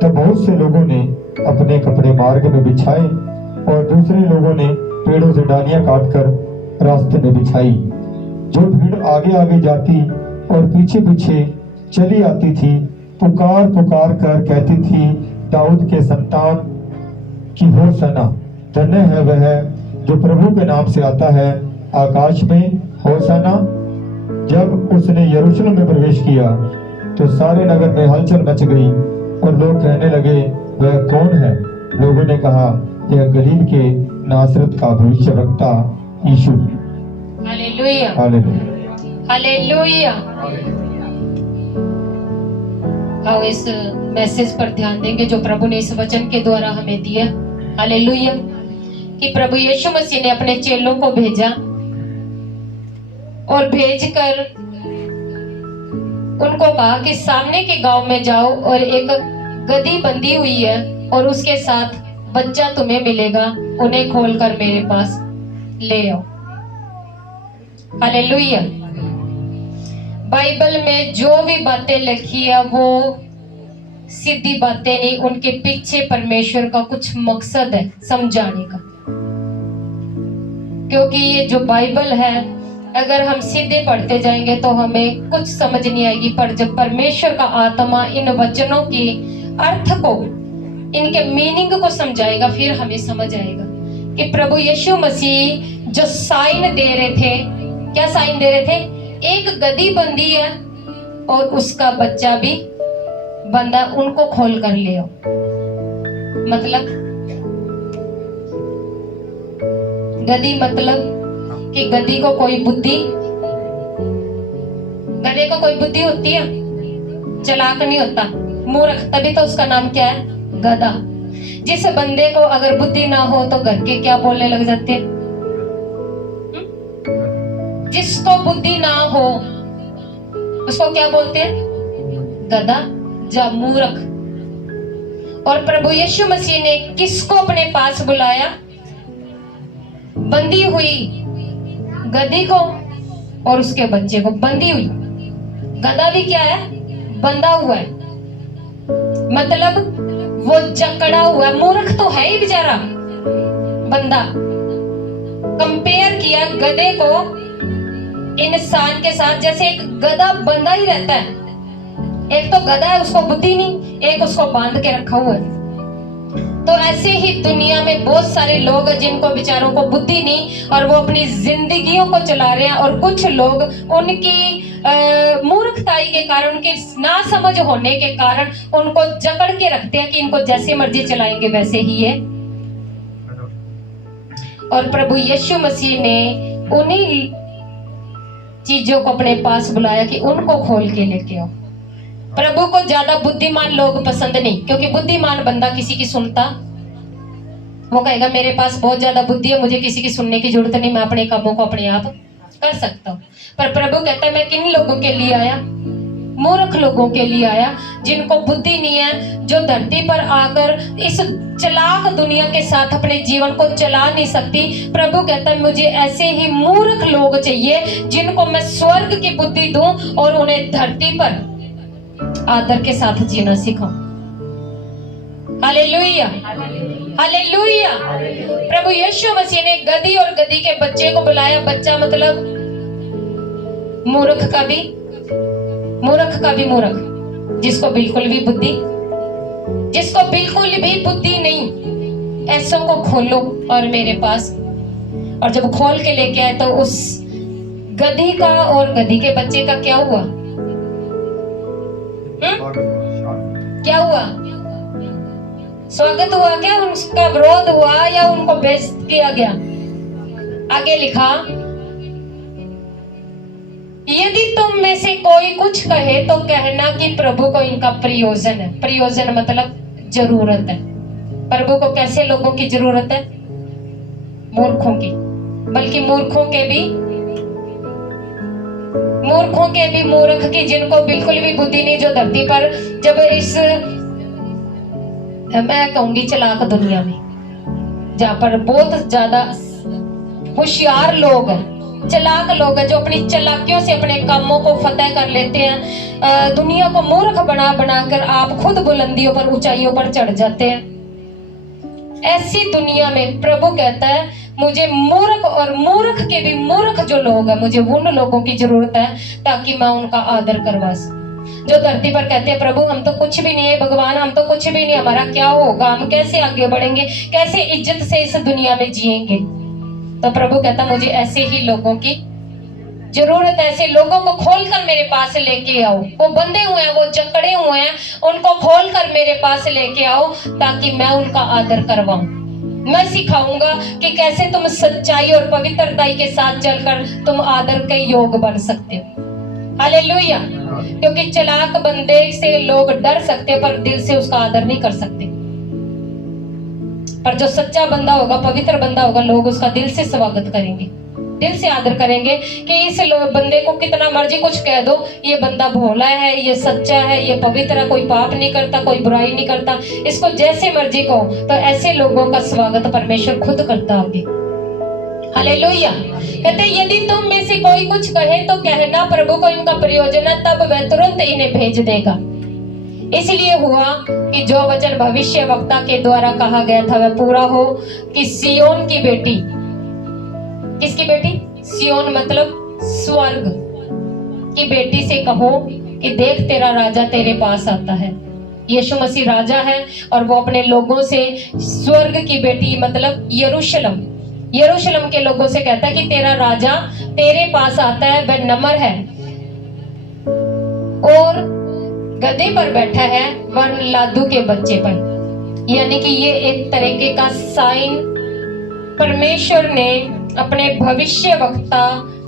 तब बहुत से लोगों ने अपने कपड़े मार्ग में बिछाए और दूसरे लोगों ने पेड़ों से डालियां काटकर रास्ते में बिछाई। जो भीड़ आगे आगे जाती और पीछे पीछे चली आती थी, पुकार पुकार कर कहती थी, दाऊद के संतान की होशाना, धन्य है वह जो प्रभु के नाम से आता है, आकाश में होशाना। जब उसने यरूशलेम में प्रवेश किया तो सारे नगर में हलचल मच गई और लोग कहने लगे, वह कौन है? लोगों ने कहा, यह गलील के नासरत का भविष्यवक्ता यीशु। Hallelujah, hallelujah, hallelujah. आओ इस मैसेज पर ध्यान देंगे जो प्रभु ने इस वचन के द्वारा हमें दिया। हालेलुया, कि प्रभु यीशु मसीह ने अपने चेलों को भेजा और भेजकर उनको कहा कि सामने के गांव में जाओ और एक गदही बंधी हुई है और उसके साथ बच्चा तुम्हें मिलेगा, उन्हें खोलकर मेरे पास ले आओ। हालेलुया। बाइबल में जो भी बातें लिखी है वो सीधी बातें नहीं, उनके पीछे परमेश्वर का कुछ मकसद है समझाने का। क्योंकि ये जो बाइबल है अगर हम सीधे पढ़ते जाएंगे तो हमें कुछ समझ नहीं आएगी, पर जब परमेश्वर का आत्मा इन वचनों के अर्थ को, इनके मीनिंग को समझाएगा, फिर हमें समझ आएगा कि प्रभु यीशु मसीह जो साइन दे रहे थे, क्या साइन दे रहे थे? एक गदही बंधी है और उसका बच्चा भी बंदा, उनको खोल कर ले आओ। मतलब गदही, मतलब कि गदही को कोई बुद्धि, गधे को कोई बुद्धि होती है? चालाक नहीं होता, मूर्ख, तभी तो उसका नाम क्या है? गधा। जिस बंदे को अगर बुद्धि ना हो तो घर के क्या बोलने लग जाते हैं? जिसको बुद्धि ना हो उसको क्या बोलते हैं? गधा, जा मूर्ख। और प्रभु यीशु मसीह ने किसको अपने पास बुलाया? बंधी हुई गधी को और उसके बच्चे को। बंधी हुई, गधा भी क्या है? बंधा हुआ है, मतलब वो जकड़ा हुआ, मूर्ख तो है ही बेचारा, बंदा। कंपेयर किया गधे को इंसान के साथ, जैसे एक गधा बंधा ही रहता है। एक तो गधा है, उसको बुद्धि नहीं, एक उसको बांध के रखा हुआ है। तो ऐसे ही दुनिया में बहुत सारे लोग हैं जिनको बेचारों को बुद्धि नहीं और वो अपनी जिंदगियों को चला रहे हैं, और कुछ लोग उनकी मूर्खताई के कारण, उनके ना समझ होने के कारण उनको जकड़ के रखते हैं कि इनको जैसे मर्जी चलाएंगे वैसे ही है। और प्रभु यीशु मसीह ने उन्हीं चीजों को अपने पास बुलाया कि उनको खोल के लेके आओ। प्रभु को ज्यादा बुद्धिमान लोग पसंद नहीं, क्योंकि बुद्धिमान बंदा किसी की सुनता, वो कहेगा मेरे पास बहुत ज्यादा बुद्धि है, मुझे किसी की सुनने की जरूरत नहीं, मैं अपने कामों को अपने आप कर सकता हूँ। पर प्रभु कहता है मैं किन लोगों के लिए आया? मूर्ख लोगों के लिए आया, जिनको बुद्धि नहीं है, जो धरती पर आकर इस चालाक दुनिया के साथ अपने जीवन को चला नहीं सकती। प्रभु कहता है मुझे ऐसे ही मूर्ख लोग चाहिए जिनको मैं स्वर्ग की बुद्धि दूं और उन्हें धरती पर आदर के साथ जीना सिखाऊं। Hallelujah, hallelujah. प्रभु यीशु मसीह ने गधी और गधी के बच्चे को बुलाया। बच्चा मतलब मूर्ख का भी मूर्ख। जिसको बिल्कुल भी बुद्धि नहीं, ऐसों को खोलो और मेरे पास। और जब खोल के लेके आए तो उस गधी का और गधी के बच्चे का क्या हुआ? क्या हुआ? स्वागत हुआ क्या? उनका विरोध हुआ या उनको बेइज्जत किया गया? आगे लिखा, यदि तुम में से कोई कुछ कहे तो कहना कि प्रभु को इनका प्रयोजन है। प्रयोजन मतलब जरूरत है। प्रभु को कैसे लोगों की जरूरत है? मूर्खों की, बल्कि मूर्खों के भी मूर्ख की, जिनको बिल्कुल भी बुद्धि नहीं, जो धरती पर जब इस, मैं कहूंगी चालाक दुनिया में, जहां पर बहुत ज्यादा होशियार लोग हैं, चालाक लोग हैं, जो अपनी चालाकियों से अपने कामों को फतेह कर लेते हैं, दुनिया को मूर्ख बना बनाकर आप खुद बुलंदियों पर, ऊंचाइयों पर चढ़ जाते हैं। ऐसी दुनिया में प्रभु कहता है, मुझे मूर्ख और मूर्ख के भी मूर्ख जो लोग हैं, मुझे उन लोगों की जरूरत है ताकि मैं उनका आदर करवा सकूं। जो धरती पर कहते हैं, प्रभु हम तो कुछ भी नहीं है, भगवान हम तो कुछ भी नहीं, हमारा क्या होगा, हम कैसे आगे बढ़ेंगे, कैसे इज्जत से इस दुनिया में जिएंगे, तो प्रभु कहता मुझे ऐसे ही लोगों की जरूरत। ऐसे लोगों को खोलकर मेरे पास लेके आओ। वो बंधे हुए हैं, वो जकड़े हुए हैं, उनको खोलकर मेरे पास लेके आओ ताकि मैं उनका आदर करवाऊं। मैं सिखाऊंगा कि कैसे तुम सच्चाई और पवित्रता के साथ चलकर तुम आदर के योग बन सकते हो। हालेलुया। क्योंकि चालाक बंदे से लोग डर सकते हैं पर दिल से उसका आदर नहीं कर सकते। पर जो सच्चा बंदा होगा, पवित्र बंदा होगा, लोग उसका दिल से स्वागत करेंगे, दिल से आदर करेंगे। कि इस बंदे को कितना मर्जी कुछ कह दो, ये बंदा भोला है, ये सच्चा है, ये पवित्र है, कोई पाप नहीं करता, कोई बुराई नहीं करता, इसको जैसे मर्जी कहो, तो ऐसे लोगों का स्वागत परमेश्वर खुद करता होगी। हालेलुया। कहते यदि तुम में से कोई कुछ कहे तो कहना प्रभु को इनका प्रयोजन है, तब वह तुरंत इन्हें भेज देगा। इसलिए हुआ कि जो वचन भविष्य वक्ता के द्वारा कहा गया था वह पूरा हो कि सियोन की बेटी, किसकी बेटी? सियोन मतलब स्वर्ग की बेटी से कहो कि देख तेरा राजा तेरे पास आता है। यीशु मसीह राजा है और वो अपने लोगों से, स्वर्ग की बेटी मतलब यरूशलेम के लोगों से कहता है कि तेरा राजा तेरे पास आता है, वह नम्र है और गधे पर बैठा है, वह लादू के बच्चे पर। यानी कि ये एक तरीके का साइन परमेश्वर ने अपने भविष्य वक्ता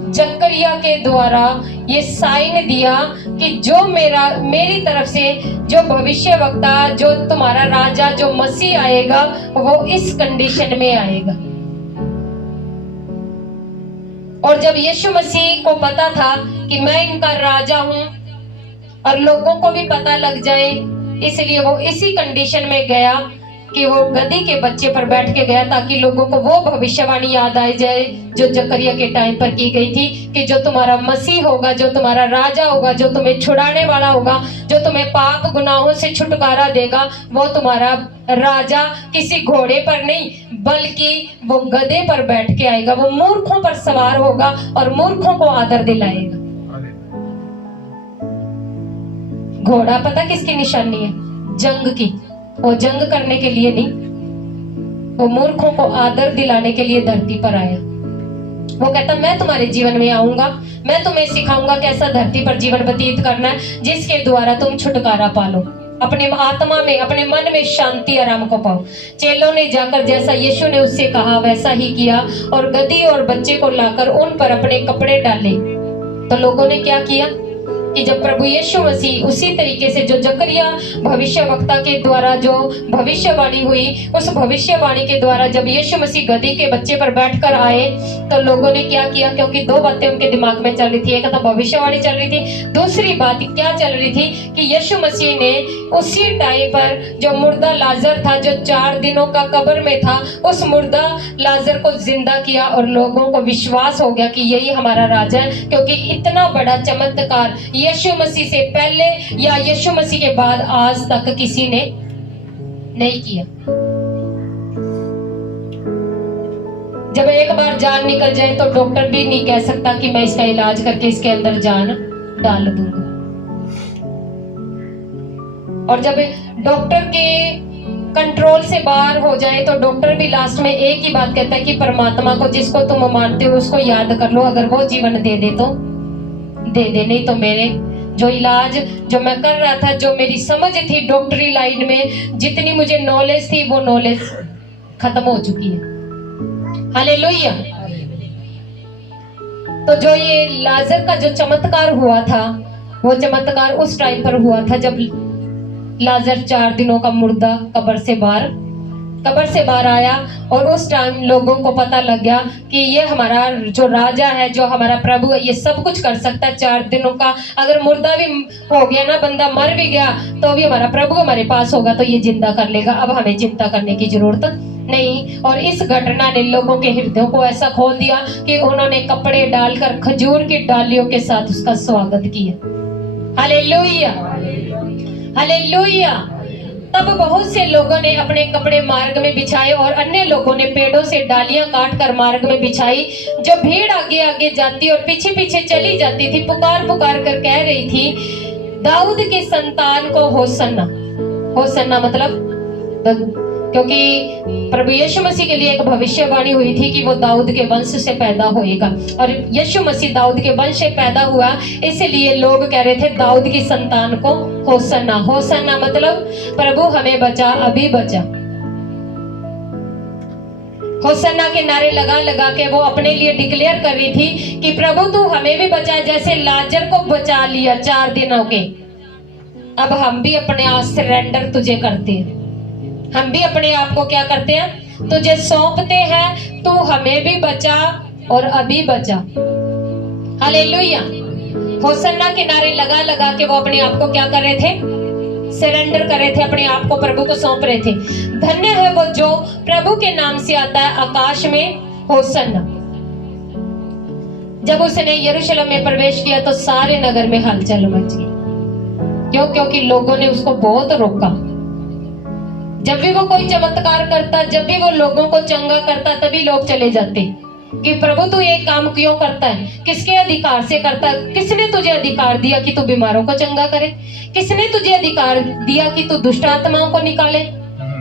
जकरिया के द्वारा ये साइन दिया कि जो मेरी तरफ से जो भविष्य वक्ता, जो तुम्हारा राजा, जो मसीह आएगा, वो इस कंडीशन में आएगा। और जब यीशु मसीह को पता था कि मैं इनका राजा हूं और लोगों को भी पता लग जाए, इसलिए वो इसी कंडीशन में गया कि वो गधी के बच्चे पर बैठ के गया, ताकि लोगों को वो भविष्यवाणी याद आ जाए जो जकरिया के टाइम पर की गई थी कि जो तुम्हारा मसीह होगा, जो तुम्हारा राजा होगा, जो तुम्हें छुड़ाने वाला होगा, जो तुम्हें पाप गुनाहों से छुटकारा देगा, वो तुम्हारा राजा किसी घोड़े पर नहीं बल्कि वो गधे पर बैठ के आएगा। वो मूर्खों पर सवार होगा और मूर्खों को आदर दिलाएगा। घोड़ा पता किसकी निशानी है? जंग की। वो जंग करने के लिए नहीं, वो मूर्खों को आदर दिलाने के लिए धरती पर आया। वो कहता मैं तुम्हारे जीवन में आऊंगा, मैं तुम्हें सिखाऊंगा कैसा धरती पर जीवन व्यतीत करना है, जिसके द्वारा तुम छुटकारा पालो, अपने आत्मा में, अपने मन में शांति आराम को पाओ। चेलों ने जाकर जैसा यीशु ने उससे कहा वैसा ही किया और गधी और बच्चे को लाकर उन पर अपने कपड़े डाले। तो लोगों ने क्या किया कि जब प्रभु यीशु मसीह उसी तरीके से जो जकरिया भविष्य वक्ता के द्वारा जो भविष्यवाणी हुई, उस भविष्यवाणी के द्वारा जब यीशु मसीह गधी के बच्चे पर बैठकर आए, तो लोगों ने क्या किया? क्योंकि दो बातें उनके दिमाग में चल रही थी। एक तो भविष्यवाणी चल रही थी, दूसरी बात क्या चल रही थी कि यीशु मसीह ने उसी टाइम पर जो मुर्दा लाजर था, जो 4 दिनों का कब्र में था, उस मुर्दा लाजर को जिंदा किया और लोगों को विश्वास हो गया कि यही हमारा राजा है। क्योंकि इतना बड़ा चमत्कार यीशु मसीह से पहले या यीशु मसीह के बाद आज तक किसी ने नहीं किया। जब एक बार जान निकल जाए तो डॉक्टर भी नहीं कह सकता कि मैं इसका इलाज करके इसके अंदर जान डाल दूंगा। और जब डॉक्टर के कंट्रोल से बाहर हो जाए तो डॉक्टर भी लास्ट में एक ही बात कहता है कि परमात्मा को जिसको तुम मानते हो उसको याद कर लो, अगर वो जीवन दे दे तो दे दे, नहीं तो मेरे जो इलाज जो मैं कर रहा था, जो मेरी समझ थी डॉक्टरी लाइन में, जितनी मुझे नॉलेज थी वो नॉलेज खत्म हो चुकी है। हालेलुया। तो जो ये लाजर का जो चमत्कार हुआ था, वो चमत्कार उस टाइम पर हुआ था जब लाजर 4 दिनों का मुर्दा कब्र से बाहर आया, और उस टाइम लोगों को पता लग गया कि ये हमारा जो राजा है, जो हमारा प्रभु है, ये सब कुछ कर सकता है। 4 दिनों का अगर मुर्दा भी हो गया ना, बंदा मर भी गया, तो भी हमारा प्रभु हमारे पास होगा तो ये जिंदा कर लेगा। अब हमें चिंता करने की जरूरत नहीं। और इस घटना ने लोगों के हृदयों को ऐसा खोल दिया कि उन्होंने कपड़े डालकर खजूर की डालियों के साथ उसका स्वागत किया। Hallelujah, hallelujah. तब बहुत से लोगों ने अपने कपड़े मार्ग में बिछाए और अन्य लोगों ने पेड़ों से डालियां काट कर मार्ग में बिछाई। जो भीड़ आगे आगे जाती और पीछे पीछे चली जाती थी, पुकार पुकार कर कह रही थी, दाऊद के संतान को होसन्ना। होसन्ना मतलब क्योंकि प्रभु यीशु मसीह के लिए एक भविष्यवाणी हुई थी कि वो दाऊद के वंश से पैदा होएगा, और यीशु मसीह दाऊद के वंश से पैदा हुआ, इसलिए लोग कह रहे थे दाऊद की संतान को होसन्ना। होसन्ना मतलब प्रभु हमें बचा, अभी बचा। होसन्ना के नारे लगा लगा के वो अपने लिए डिक्लेयर कर रही थी कि प्रभु तू हमें भी बचा, जैसे लाजर को बचा लिया 4 दिनों के। अब हम भी अपने आप सरेंडर तुझे करते हैं, हम भी अपने आप को क्या करते हैं, तुझे सौंपते हैं, तू हमें भी बचा और अभी बचा। हालेलुया। होसन्ना के नारे लगा लगा के वो अपने आप को क्या कर रहे थे, सरेंडर कर रहे थे, अपने आप को प्रभु को सौंप रहे थे। धन्य है वो जो प्रभु के नाम से आता है आकाश में होसन्ना। जब उसने यरूशलेम में प्रवेश किया तो सारे नगर में हलचल मच गई। क्यों? क्योंकि लोगों ने उसको बहुत रोका। जब भी वो कोई चमत्कार करता, जब भी वो लोगों को चंगा करता, तभी लोग चले जाते कि प्रभु तू ये काम क्यों करता है, किसके अधिकार से करता है, किसने तुझे अधिकार दिया कि तू बीमारों को चंगा करे, किसने तुझे अधिकार दिया कि तू दुष्ट आत्माओं को निकाले।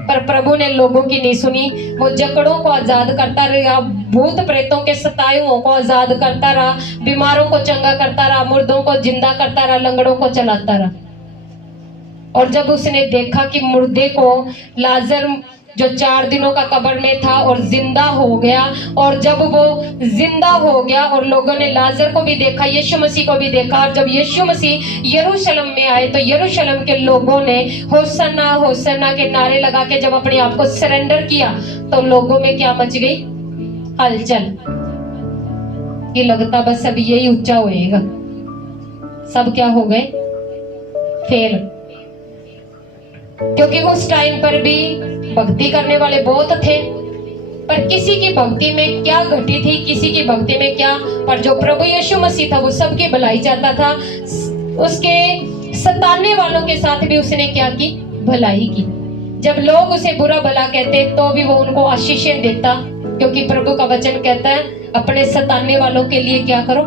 पर प्रभु ने लोगों की नहीं सुनी। वो जकड़ों को आजाद करता रहा, भूत प्रेतों के सतायुओं को आजाद करता रहा, बीमारों को चंगा करता रहा, मुर्दों को जिंदा करता रहा, लंगड़ों को चलाता रहा। और जब उसने देखा कि मुर्दे को लाजर जो 4 दिनों का कब्र में था और जिंदा हो गया, और जब वो जिंदा हो गया और लोगों ने लाजर को भी देखा, यीशु मसीह को भी देखा, और जब यीशु मसीह यरूशलेम में आए तो यरूशलेम के लोगों ने होसन्ना होसन्ना के नारे लगा के जब अपने आप को सरेंडर किया, तो लोगों में क्या मच गई, हलचल। ये लगता बस अब यही ऊंचा होएगा। सब क्या हो गए, फेल। क्योंकि उस टाइम पर भी भक्ति करने वाले बहुत थे, पर किसी की भक्ति में क्या घटी थी, किसी की भक्ति में क्या, पर जो प्रभु यीशु मसीह था वो सबकी भलाई चाहता था। उसके सताने वालों के साथ भी उसने क्या की, भलाई की। जब लोग उसे बुरा भला कहते तो भी वो उनको आशीषें देता, क्योंकि प्रभु का वचन कहता है अपने सताने वालों के लिए क्या करो,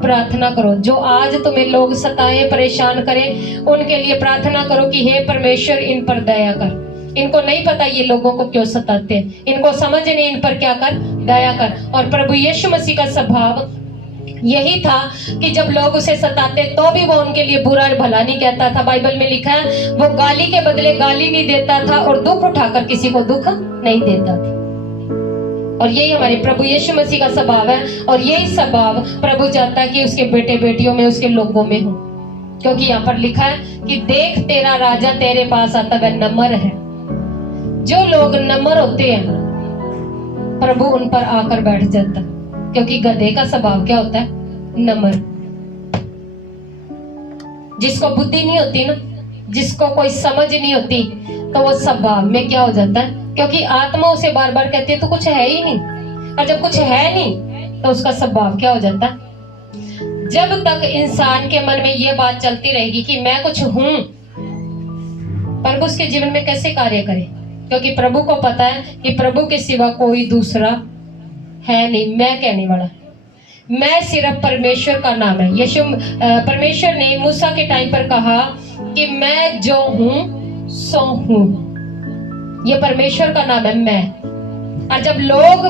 प्रार्थना करो। जो आज तुम्हें लोग सताएं, परेशान करें, उनके लिए प्रार्थना करो कि हे परमेश्वर इन पर दया कर। इनको नहीं पता ये लोगों को क्यों सताते हैं, इनको समझ नहीं, इन पर क्या कर, दया कर। और प्रभु यीशु मसीह का स्वभाव यही था कि जब लोग उसे सताते तो भी वो उनके लिए बुरा भला नहीं कहता था। बाइबल में लिखा है वो गाली के बदले गाली नहीं देता था और दुख उठाकर किसी को दुख नहीं देता था। और यही हमारे प्रभु यीशु मसीह का स्वभाव है, और यही स्वभाव प्रभु चाहता है कि उसके बेटे बेटियों में, उसके लोगों में हो। क्योंकि यहाँ पर लिखा है कि देख तेरा राजा तेरे पास आता, वह नम्र है। जो लोग नम्र होते हैं प्रभु उन पर आकर बैठ जाता, क्योंकि गधे का स्वभाव क्या होता है, नम्र। जिसको बुद्धि नहीं होती ना, जिसको कोई समझ नहीं होती, तो वो स्वभाव में क्या हो जाता है, क्योंकि आत्मा उसे बार बार कहती है तो कुछ है ही नहीं, और जब कुछ है नहीं तो उसका स्वभाव क्या हो जाता है। जब तक इंसान के मन में ये बात चलती रहेगी कि मैं कुछ हूं, प्रभु उसके जीवन में कैसे कार्य करे, क्योंकि प्रभु को पता है कि प्रभु के सिवा कोई दूसरा है नहीं। मैं कहने वाला, मैं सिर्फ परमेश्वर का नाम है। यीशु परमेश्वर ने मूसा के टाइम पर कहा कि मैं जो हूं सो हूं। ये परमेश्वर का नाम है मैं। और जब लोग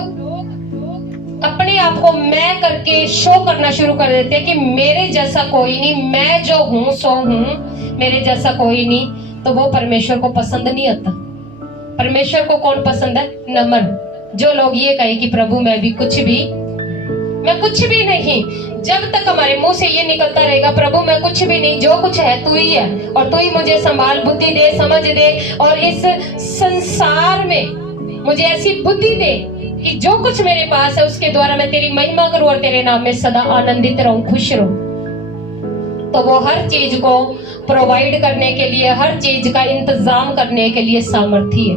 अपने आप को मैं करके शो करना शुरू कर देते हैं कि मेरे जैसा कोई नहीं, मैं जो हूं सो हूं, मेरे जैसा कोई नहीं, तो वो परमेश्वर को पसंद नहीं आता। परमेश्वर को कौन पसंद है? नमन। जो लोग ये कहे कि प्रभु मैं कुछ भी नहीं। जब तक हमारे मुंह से ये निकलता रहेगा प्रभु मैं कुछ भी नहीं, जो कुछ है तू ही है, और तू ही मुझे संभाल, बुद्धि दे, समझ दे, और इस संसार में मुझे ऐसी बुद्धि दे कि जो कुछ मेरे पास है उसके द्वारा मैं तेरी महिमा करूं और तेरे नाम में सदा आनंदित रहूं, खुश रहूं। तो वो हर चीज को प्रोवाइड करने के लिए, हर चीज का इंतजाम करने के लिए सामर्थी है।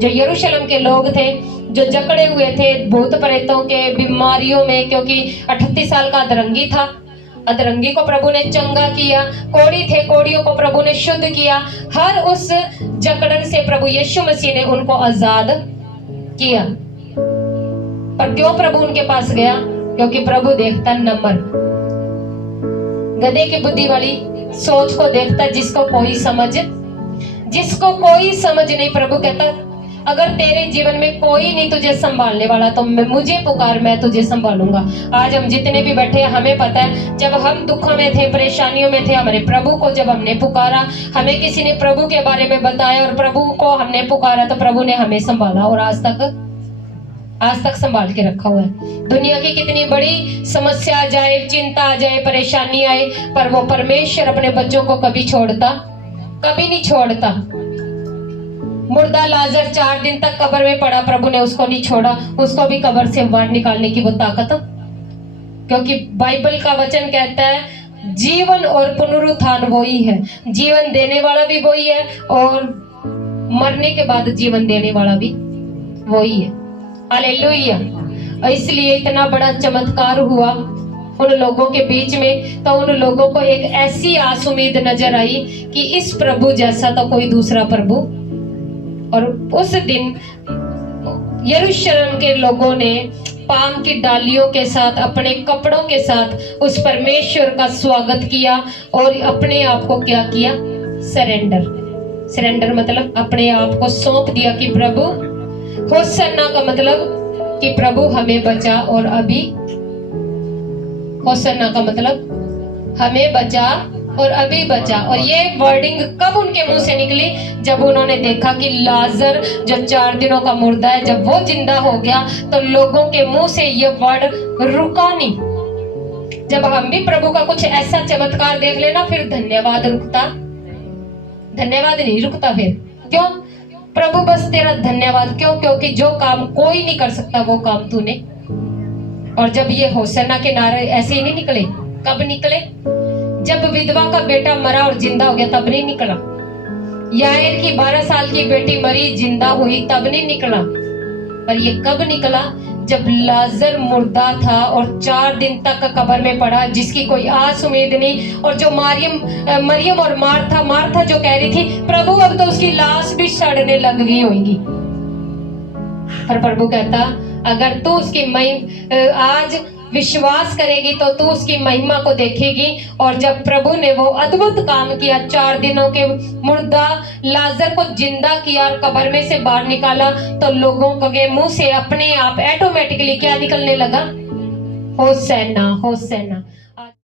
जो यरूशलेम के लोग थे, जो जकड़े हुए थे भूत प्रेतों के बीमारियों में, क्योंकि 38 साल का अधरंगी था, अधरंगी को प्रभु ने चंगा किया, कोढ़ी थे, कोढ़ियों को प्रभु ने शुद्ध किया, हर उस जकड़न से प्रभु यीशु मसीह ने उनको आजाद किया। पर क्यों प्रभु उनके पास गया? क्योंकि प्रभु देखता नम्र, गधे की बुद्धि वाली सोच को देखता, जिसको कोई समझ नहीं। प्रभु कहता अगर तेरे जीवन में कोई नहीं तुझे संभालने वाला तो मुझे पुकार, मैं तुझे संभालूंगा। आज हम जितने भी बैठे हैं, हमें पता है जब हम दुखों में थे, परेशानियों में थे, हमारे प्रभु को जब हमने पुकारा, हमें किसी ने प्रभु के बारे में बताया और प्रभु को हमने पुकारा, तो प्रभु ने हमें संभाला और आज तक संभाल के रखा हुआ है। दुनिया की कितनी बड़ी समस्या आ जाए, चिंता आ जाए, परेशानी आए, पर वो परमेश्वर अपने बच्चों को कभी नहीं छोड़ता। मुर्दा लाजर 4 दिन तक कब्र में पड़ा, प्रभु ने उसको नहीं छोड़ा, उसको भी कब्र से बाहर निकालने की वो ताकत, क्योंकि बाइबल का वचन कहता है जीवन और पुनरुत्थान वही है, जीवन देने वाला भी वही है और मरने के बाद जीवन देने वाला भी वही है। हालेलुया। इसलिए इतना बड़ा चमत्कार हुआ उन लोगों के बीच में, तो उन लोगों को एक ऐसी आस उम्मीद नजर आई कि इस प्रभु जैसा तो कोई दूसरा प्रभु। और उस दिन यरूशलेम के लोगों ने पाम की डालियों के साथ, अपने कपड़ों के साथ उस परमेश्वर का स्वागत किया और अपने आप को क्या किया? सरेंडर मतलब अपने आप को सौंप दिया कि प्रभु, होसन्ना का मतलब कि प्रभु हमें बचा और अभी, होसन्ना का मतलब हमें बचा और अभी बचा। और ये वर्डिंग कब उनके मुंह से निकली? जब उन्होंने देखा कि लाजर जो 4 दिनों का मुर्दा है, जब वो जिंदा हो गया, तो लोगों के मुंह से ये वर्ड रुका नहीं। जब हम भी प्रभु का कुछ ऐसा चमत्कार देख लेना, फिर धन्यवाद नहीं रुकता। फिर क्यों प्रभु, बस तेरा धन्यवाद। क्यों? क्योंकि जो काम कोई नहीं कर सकता वो काम तूने। और जब ये होसन्ना के नारे ऐसे ही नहीं निकले, कब निकले? जब विधवा का बेटा मरा और जिंदा हो गया, तब नहीं निकला। याएर की 12 साल की बेटी मरी, जिंदा हुई, तब नहीं निकला। पर ये कब निकला? जब लाजर मुर्दा था और 4 दिन तक कब्र में पड़ा, जिसकी कोई आस उम्मीद नहीं। और जो मरियम और मार्था जो कह रही थी प्रभु अब तो उसकी लाश भी सड़ने लग गई होगी। पर प्रभु कहता अगर तू उसकी आज विश्वास करेगी तो तू उसकी महिमा को देखेगी। और जब प्रभु ने वो अद्भुत काम किया, 4 दिनों के मुर्दा लाजर को जिंदा किया और कब्र में से बाहर निकाला, तो लोगों के मुंह से अपने आप ऑटोमेटिकली क्या निकलने लगा? Hosanna, Hosanna.